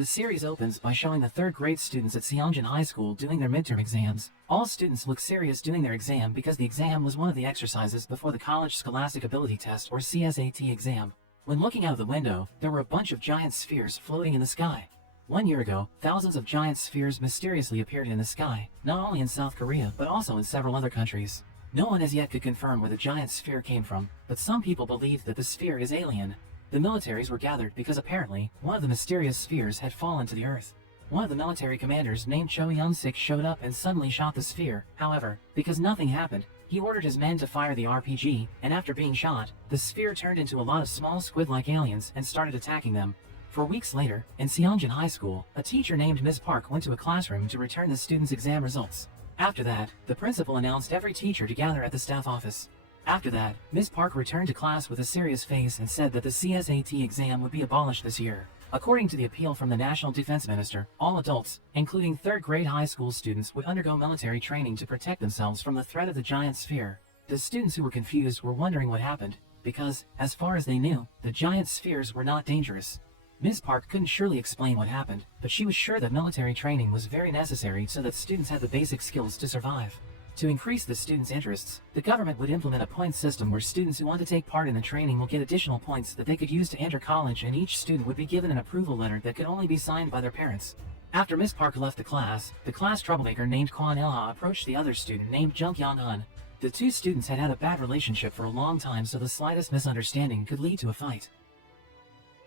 The series opens by showing the third-grade students at Seongjin High School doing their midterm exams. All students look serious doing their exam because the exam was one of the exercises before the College Scholastic Ability Test or CSAT exam. When looking out of the window, there were a bunch of giant spheres floating in the sky. 1 year ago, thousands of giant spheres mysteriously appeared in the sky, not only in South Korea but also in several other countries. No one as yet could confirm where the giant sphere came from, but some people believe that the sphere is alien. The militaries were gathered because apparently, one of the mysterious spheres had fallen to the earth. One of the military commanders named Cho Hyun-sik showed up and suddenly shot the sphere. However, because nothing happened, he ordered his men to fire the RPG, and after being shot, the sphere turned into a lot of small squid-like aliens and started attacking them. 4 weeks later, in Seongjin High School, a teacher named Ms. Park went to a classroom to return the students' exam results. After that, the principal announced every teacher to gather at the staff office. After that, Ms. Park returned to class with a serious face and said that the CSAT exam would be abolished this year. According to the appeal from the National Defense Minister, all adults, including third-grade high school students, would undergo military training to protect themselves from the threat of the giant sphere. The students who were confused were wondering what happened, because, as far as they knew, the giant spheres were not dangerous. Ms. Park couldn't surely explain what happened, but she was sure that military training was very necessary so that students had the basic skills to survive. To increase the students' interests, the government would implement a point system where students who want to take part in the training will get additional points that they could use to enter college, and each student would be given an approval letter that could only be signed by their parents. After Ms. Park left the class troublemaker named Kwon Il-ha approached the other student named Jung Hyun-hun. The two students had had a bad relationship for a long time, so the slightest misunderstanding could lead to a fight.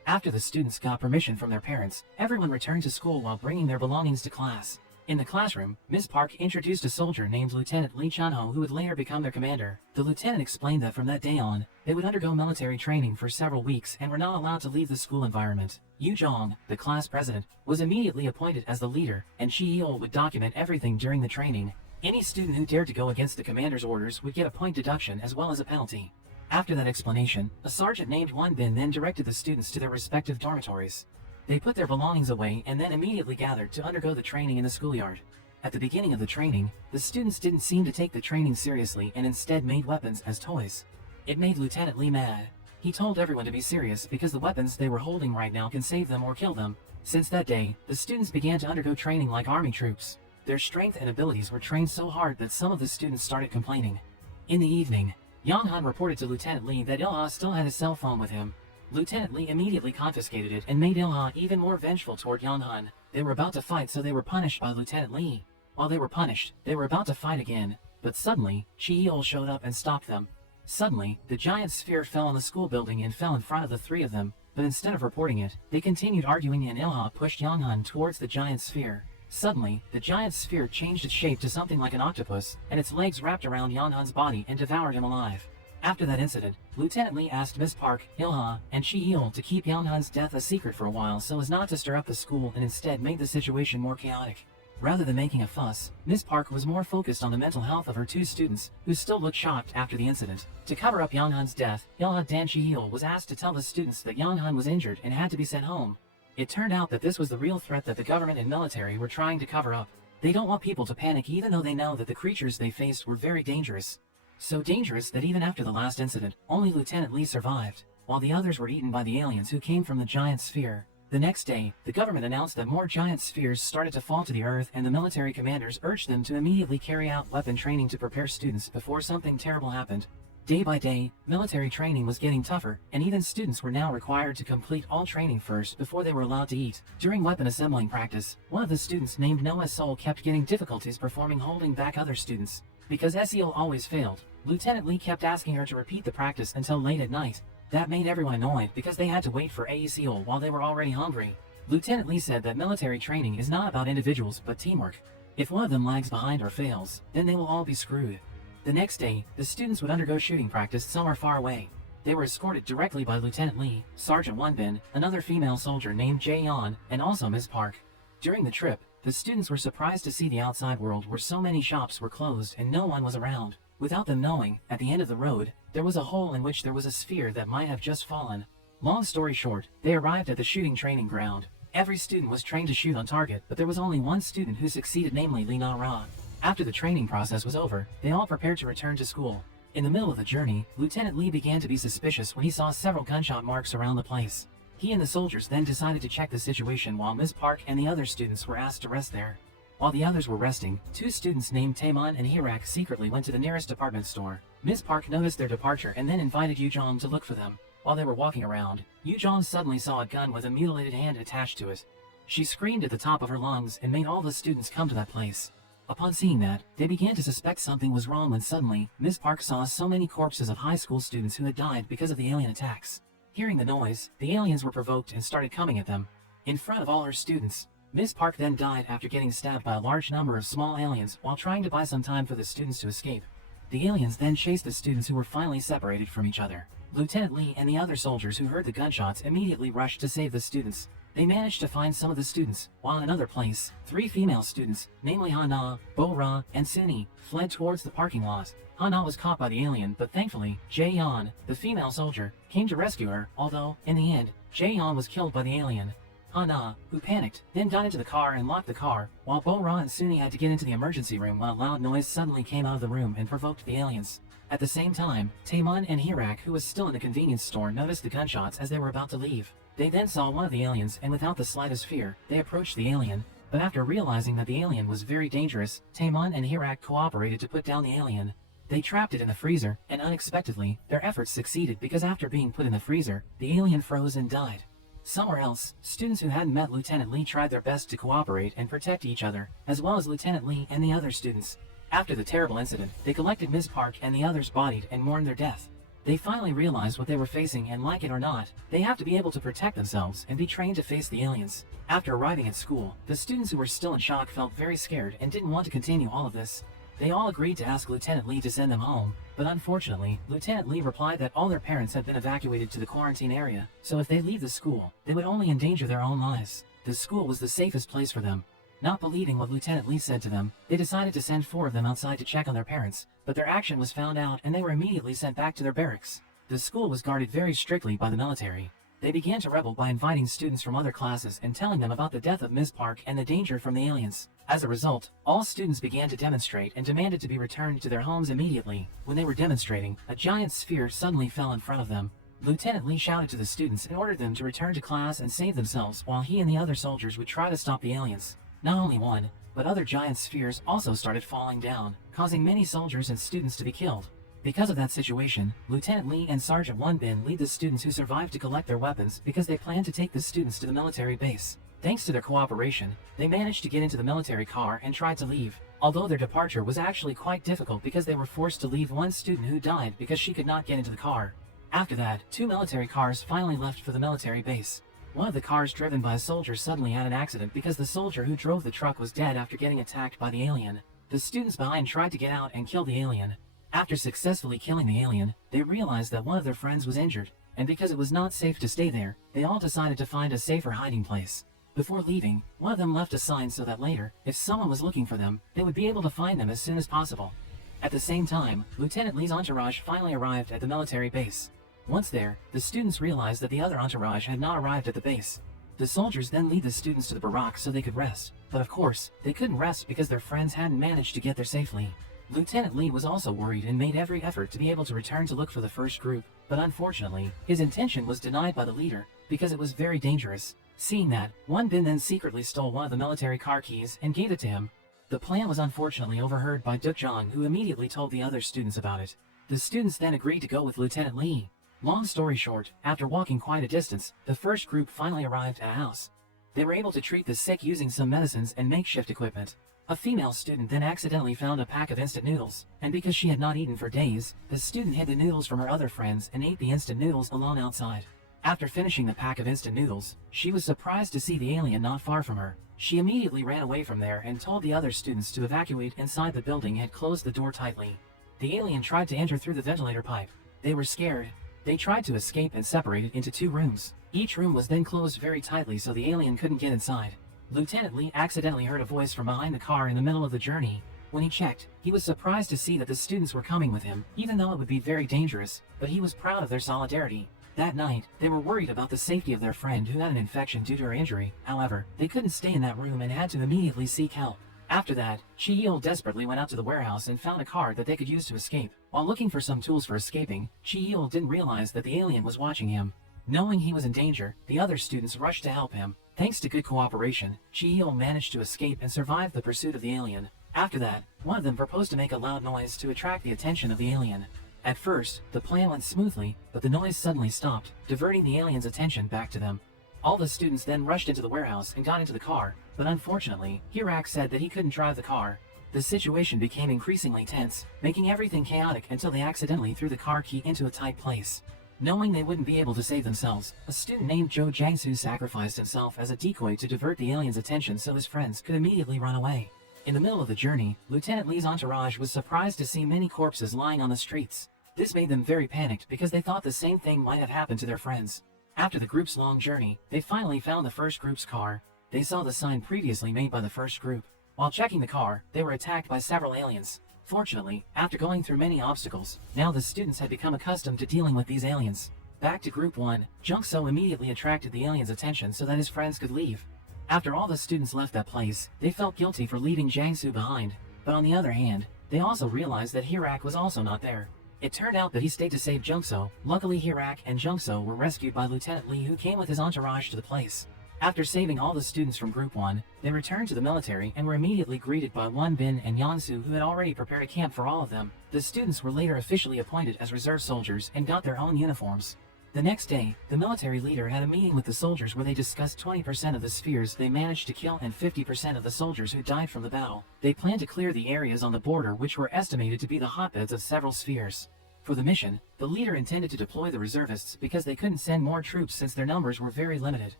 After the students got permission from their parents, everyone returned to school while bringing their belongings to class. In the classroom, Ms. Park introduced a soldier named Lieutenant Lee Chan-ho who would later become their commander. The lieutenant explained that from that day on, they would undergo military training for several weeks and were not allowed to leave the school environment. Yu Jong, the class president, was immediately appointed as the leader, and Chi Yeol would document everything during the training. Any student who dared to go against the commander's orders would get a point deduction as well as a penalty. After that explanation, a sergeant named Won Bin then directed the students to their respective dormitories. They put their belongings away and then immediately gathered to undergo the training in the schoolyard. At the beginning of the training, the students didn't seem to take the training seriously and instead made weapons as toys. It made Lieutenant Lee mad. He told everyone to be serious because the weapons they were holding right now can save them or kill them. Since that day, the students began to undergo training like army troops. Their strength and abilities were trained so hard that some of the students started complaining. In the evening, Yang-han reported to Lieutenant Lee that Il-ha still had his cell phone with him. Lieutenant Lee immediately confiscated it and made Il-ha even more vengeful toward Yang-han. They were about to fight, so they were punished by Lieutenant Lee. While they were punished, they were about to fight again, but suddenly, Chi Yeol showed up and stopped them. Suddenly, the giant sphere fell on the school building and fell in front of the three of them, but instead of reporting it, they continued arguing and Il-ha pushed Yang-han towards the giant sphere. Suddenly, the giant sphere changed its shape to something like an octopus, and its legs wrapped around Yang-han's body and devoured him alive. After that incident, Lieutenant Lee asked Ms. Park, Il-ha, and Chi Yeol to keep Yang-han's death a secret for a while so as not to stir up the school, and instead made the situation more chaotic. Rather than making a fuss, Ms. Park was more focused on the mental health of her two students, who still looked shocked after the incident. To cover up Yang-han's death, Il-ha Dan Chi Yeol was asked to tell the students that Yang-han was injured and had to be sent home. It turned out that this was the real threat that the government and military were trying to cover up. They don't want people to panic even though they know that the creatures they faced were very dangerous. So dangerous that even after the last incident, only Lieutenant Lee survived, while the others were eaten by the aliens who came from the giant sphere. The next day, the government announced that more giant spheres started to fall to the earth, and the military commanders urged them to immediately carry out weapon training to prepare students before something terrible happened. Day by day, military training was getting tougher, and even students were now required to complete all training first before they were allowed to eat. During weapon assembling practice, one of the students named Noah Sol kept getting difficulties performing, holding back other students. Because Seol always failed, Lieutenant Lee kept asking her to repeat the practice until late at night. That made everyone annoyed because they had to wait for Seol while they were already hungry. Lieutenant Lee said that military training is not about individuals but teamwork. If one of them lags behind or fails, then they will all be screwed. The next day, the students would undergo shooting practice somewhere far away. They were escorted directly by Lieutenant Lee, Sergeant Won Bin, another female soldier named Jae-yeon, and also Ms. Park. During the trip, the students were surprised to see the outside world where so many shops were closed and no one was around. Without them knowing, at the end of the road, there was a hole in which there was a sphere that might have just fallen. Long story short, they arrived at the shooting training ground. Every student was trained to shoot on target, but there was only one student who succeeded, namely Lee Na-ra. After the training process was over, they all prepared to return to school. In the middle of the journey, Lieutenant Lee began to be suspicious when he saw several gunshot marks around the place. He and the soldiers then decided to check the situation while Ms. Park and the other students were asked to rest there. While the others were resting, two students named Taemun and Hirak secretly went to the nearest department store. Ms. Park noticed their departure and then invited Yoo-jong to look for them. While they were walking around, Yoo-jong suddenly saw a gun with a mutilated hand attached to it. She screamed at the top of her lungs and made all the students come to that place. Upon seeing that, they began to suspect something was wrong when suddenly, Ms. Park saw so many corpses of high school students who had died because of the alien attacks. Hearing the noise, the aliens were provoked and started coming at them. In front of all her students, Ms. Park then died after getting stabbed by a large number of small aliens while trying to buy some time for the students to escape. The aliens then chased the students who were finally separated from each other. Lieutenant Lee and the other soldiers who heard the gunshots immediately rushed to save the students. They managed to find some of the students, while in another place, 3 female students, namely Hana, Bo-ra, and Suni, fled towards the parking lot. Hana was caught by the alien, but thankfully, Jae-yeon, the female soldier, came to rescue her, although, in the end, Jae-yeon was killed by the alien. Hana, who panicked, then got into the car and locked the car, while Bo-ra and Suni had to get into the emergency room while a loud noise suddenly came out of the room and provoked the aliens. At the same time, Taemun and Hirak, who was still in the convenience store, noticed the gunshots as they were about to leave. They then saw one of the aliens, and without the slightest fear, they approached the alien. But after realizing that the alien was very dangerous, Taemun and Hirak cooperated to put down the alien. They trapped it in the freezer, and unexpectedly, their efforts succeeded because after being put in the freezer, the alien froze and died. Somewhere else, students who hadn't met Lieutenant Lee tried their best to cooperate and protect each other, as well as Lieutenant Lee and the other students. After the terrible incident, they collected Ms. Park and the others bodied and mourned their death. They finally realized what they were facing, and like it or not, they have to be able to protect themselves and be trained to face the aliens. After arriving at school, the students who were still in shock felt very scared and didn't want to continue all of this. They all agreed to ask Lieutenant Lee to send them home, but unfortunately, Lieutenant Lee replied that all their parents had been evacuated to the quarantine area, so if they leave the school, they would only endanger their own lives. The school was the safest place for them. Not believing what Lieutenant Lee said to them, they decided to send 4 of them outside to check on their parents, but their action was found out and they were immediately sent back to their barracks. The school was guarded very strictly by the military. They began to rebel by inviting students from other classes and telling them about the death of Ms. Park and the danger from the aliens. As a result, all students began to demonstrate and demanded to be returned to their homes immediately. When they were demonstrating, a giant sphere suddenly fell in front of them. Lieutenant Lee shouted to the students and ordered them to return to class and save themselves while he and the other soldiers would try to stop the aliens. Not only one, but other giant spheres also started falling down, causing many soldiers and students to be killed. Because of that situation, Lieutenant Lee and Sergeant Won-bin lead the students who survived to collect their weapons because they planned to take the students to the military base. Thanks to their cooperation, they managed to get into the military car and tried to leave, although their departure was actually quite difficult because they were forced to leave one student who died because she could not get into the car. After that, 2 military cars finally left for the military base. One of the cars driven by a soldier suddenly had an accident because the soldier who drove the truck was dead after getting attacked by the alien. The students behind tried to get out and kill the alien. After successfully killing the alien, they realized that one of their friends was injured, and because it was not safe to stay there, they all decided to find a safer hiding place. Before leaving, one of them left a sign so that later, if someone was looking for them, they would be able to find them as soon as possible. At the same time, Lieutenant Lee's entourage finally arrived at the military base. Once there, the students realized that the other entourage had not arrived at the base. The soldiers then lead the students to the barracks so they could rest, but of course, they couldn't rest because their friends hadn't managed to get there safely. Lieutenant Lee was also worried and made every effort to be able to return to look for the first group, but unfortunately, his intention was denied by the leader because it was very dangerous. Seeing that, Won-bin then secretly stole one of the military car keys and gave it to him. The plan was unfortunately overheard by Duk-jong, who immediately told the other students about it. The students then agreed to go with Lieutenant Lee. Long story short, after walking quite a distance, the first group finally arrived at a house. They were able to treat the sick using some medicines and makeshift equipment. A female student then accidentally found a pack of instant noodles, and because she had not eaten for days, the student hid the noodles from her other friends and ate the instant noodles alone outside. After finishing the pack of instant noodles, she was surprised to see the alien not far from her. She immediately ran away from there and told the other students to evacuate inside the building and close the door tightly. The alien tried to enter through the ventilator pipe. They were scared. They tried to escape and separated into 2 rooms. Each room was then closed very tightly so the alien couldn't get inside. Lieutenant Lee accidentally heard a voice from behind the car in the middle of the journey. When he checked, he was surprised to see that the students were coming with him, even though it would be very dangerous, but he was proud of their solidarity. That night, they were worried about the safety of their friend who had an infection due to her injury. However, they couldn't stay in that room and had to immediately seek help. After that, Chi-il desperately went out to the warehouse and found a car that they could use to escape. While looking for some tools for escaping, Chi-il didn't realize that the alien was watching him. Knowing he was in danger, the other students rushed to help him. Thanks to good cooperation, Chihiro managed to escape and survive the pursuit of the alien. After that, one of them proposed to make a loud noise to attract the attention of the alien. At first, the plan went smoothly, but the noise suddenly stopped, diverting the alien's attention back to them. All the students then rushed into the warehouse and got into the car, but unfortunately, Hirak said that he couldn't drive the car. The situation became increasingly tense, making everything chaotic until they accidentally threw the car key into a tight place. Knowing they wouldn't be able to save themselves, a student named Joe Jangsu sacrificed himself as a decoy to divert the alien's attention so his friends could immediately run away. In the middle of the journey, Lieutenant Lee's entourage was surprised to see many corpses lying on the streets. This made them very panicked because they thought the same thing might have happened to their friends. After the group's long journey, they finally found the first group's car. They saw the sign previously made by the first group. While checking the car, they were attacked by several aliens. Fortunately, after going through many obstacles, now the students had become accustomed to dealing with these aliens. Back to Group 1, Jungso immediately attracted the alien's attention so that his friends could leave. After all the students left that place, they felt guilty for leaving Jangsu behind. But on the other hand, they also realized that Hirak was also not there. It turned out that he stayed to save Jungso. Luckily, Hirak and Jungso were rescued by Lieutenant Lee, who came with his entourage to the place. After saving all the students from Group 1, they returned to the military and were immediately greeted by Wonbin and Yeonsu, who had already prepared a camp for all of them. The students were later officially appointed as reserve soldiers and got their own uniforms. The next day, the military leader had a meeting with the soldiers where they discussed 20% of the spheres they managed to kill and 50% of the soldiers who died from the battle. They planned to clear the areas on the border which were estimated to be the hotbeds of several spheres. For the mission, the leader intended to deploy the reservists because they couldn't send more troops since their numbers were very limited.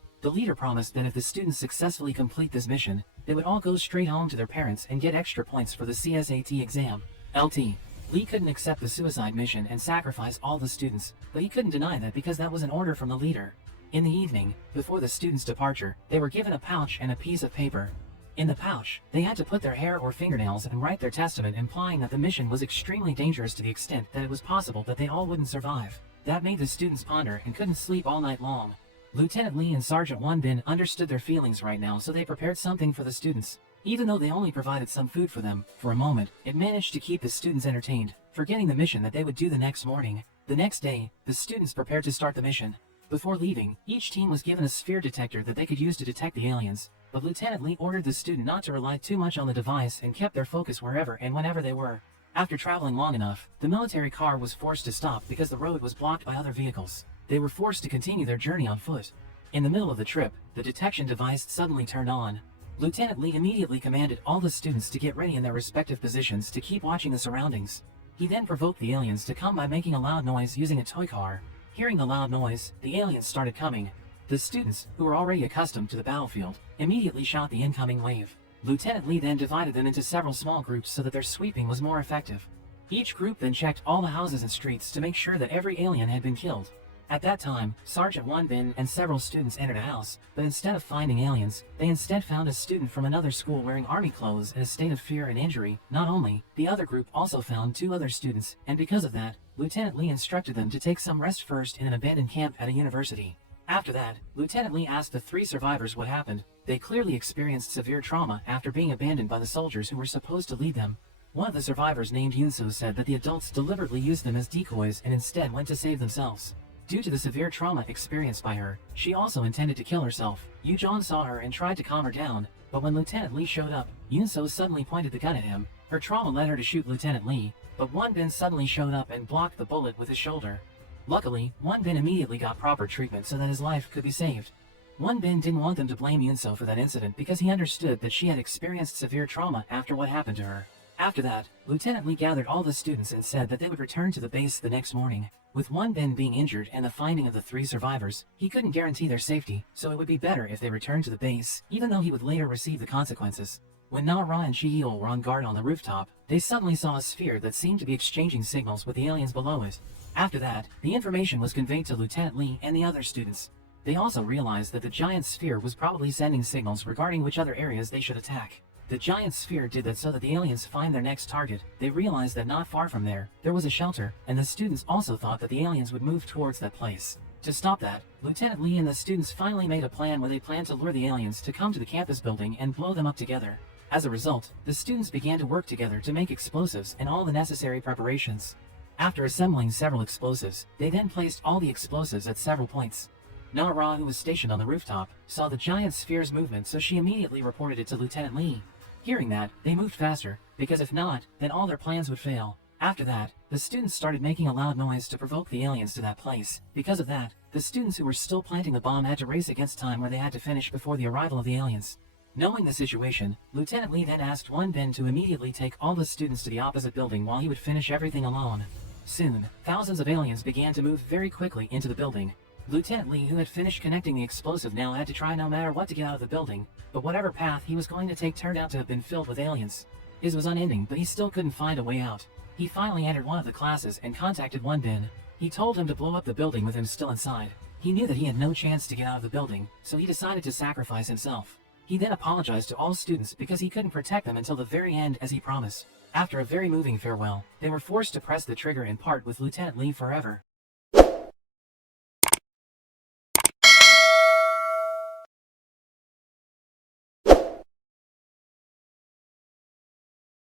The leader promised that if the students successfully complete this mission, they would all go straight home to their parents and get extra points for the CSAT exam. LT. Lee couldn't accept the suicide mission and sacrifice all the students, but he couldn't deny that because that was an order from the leader. In the evening, before the students' departure, they were given a pouch and a piece of paper. In the pouch, they had to put their hair or fingernails and write their testament, implying that the mission was extremely dangerous to the extent that it was possible that they all wouldn't survive. That made the students ponder and couldn't sleep all night long. Lieutenant Lee and Sergeant Wonbin understood their feelings right now, so they prepared something for the students. Even though they only provided some food for them, for a moment, it managed to keep the students entertained, forgetting the mission that they would do the next morning. The next day, the students prepared to start the mission. Before leaving, each team was given a sphere detector that they could use to detect the aliens, but Lieutenant Lee ordered the student not to rely too much on the device and kept their focus wherever and whenever they were. After traveling long enough, the military car was forced to stop because the road was blocked by other vehicles. They were forced to continue their journey on foot. In the middle of the trip, the detection device suddenly turned on. Lieutenant Lee immediately commanded all the students to get ready in their respective positions to keep watching the surroundings. He then provoked the aliens to come by making a loud noise using a toy car. Hearing the loud noise, the aliens started coming. The students, who were already accustomed to the battlefield, immediately shot the incoming wave. Lieutenant Lee then divided them into several small groups so that their sweeping was more effective. Each group then checked all the houses and streets to make sure that every alien had been killed. At that time, Sergeant Wonbin and several students entered a house, but instead of finding aliens, they instead found a student from another school wearing army clothes in a state of fear and injury. Not only, the other group also found 2 other students, and because of that, Lieutenant Lee instructed them to take some rest first in an abandoned camp at a university. After that, Lieutenant Lee asked the 3 survivors what happened. They clearly experienced severe trauma after being abandoned by the soldiers who were supposed to lead them. One of the survivors named Yunso said that the adults deliberately used them as decoys and instead went to save themselves. Due to the severe trauma experienced by her, she also intended to kill herself. Yu Jong saw her and tried to calm her down, but when Lieutenant Lee showed up, Yunso suddenly pointed the gun at him. Her trauma led her to shoot Lieutenant Lee, but Wonbin suddenly showed up and blocked the bullet with his shoulder. Luckily, Wonbin immediately got proper treatment so that his life could be saved. Wonbin didn't want them to blame Yunso for that incident because he understood that she had experienced severe trauma after what happened to her. After that, Lieutenant Lee gathered all the students and said that they would return to the base the next morning. With Wonbin being injured and the finding of the 3 survivors, he couldn't guarantee their safety, so it would be better if they returned to the base, even though he would later receive the consequences. When Na-ra and Chihiro were on guard on the rooftop, they suddenly saw a sphere that seemed to be exchanging signals with the aliens below it. After that, the information was conveyed to Lieutenant Lee and the other students. They also realized that the giant sphere was probably sending signals regarding which other areas they should attack. The giant sphere did that so that the aliens find their next target. They realized that not far from there was a shelter, and the students also thought that the aliens would move towards that place. To stop that, Lieutenant Lee and the students finally made a plan where they planned to lure the aliens to come to the campus building and blow them up together. As a result, the students began to work together to make explosives and all the necessary preparations. After assembling several explosives, they then placed all the explosives at several points. Na-ra, who was stationed on the rooftop, saw the giant sphere's movement, so she immediately reported it to Lieutenant Lee. Hearing that, they moved faster, because if not, then all their plans would fail. After that, the students started making a loud noise to provoke the aliens to that place. Because of that, the students who were still planting the bomb had to race against time where they had to finish before the arrival of the aliens. Knowing the situation, Lieutenant Lee then asked Won-bin to immediately take all the students to the opposite building while he would finish everything alone. Soon, thousands of aliens began to move very quickly into the building. Lieutenant Lee, who had finished connecting the explosive, now had to try no matter what to get out of the building, but whatever path he was going to take turned out to have been filled with aliens. His was unending, but he still couldn't find a way out. He finally entered one of the classes and contacted Won-bin. He told him to blow up the building with him still inside. He knew that he had no chance to get out of the building, so he decided to sacrifice himself. He then apologized to all students because he couldn't protect them until the very end as he promised. After a very moving farewell, they were forced to press the trigger and part with Lieutenant Lee forever.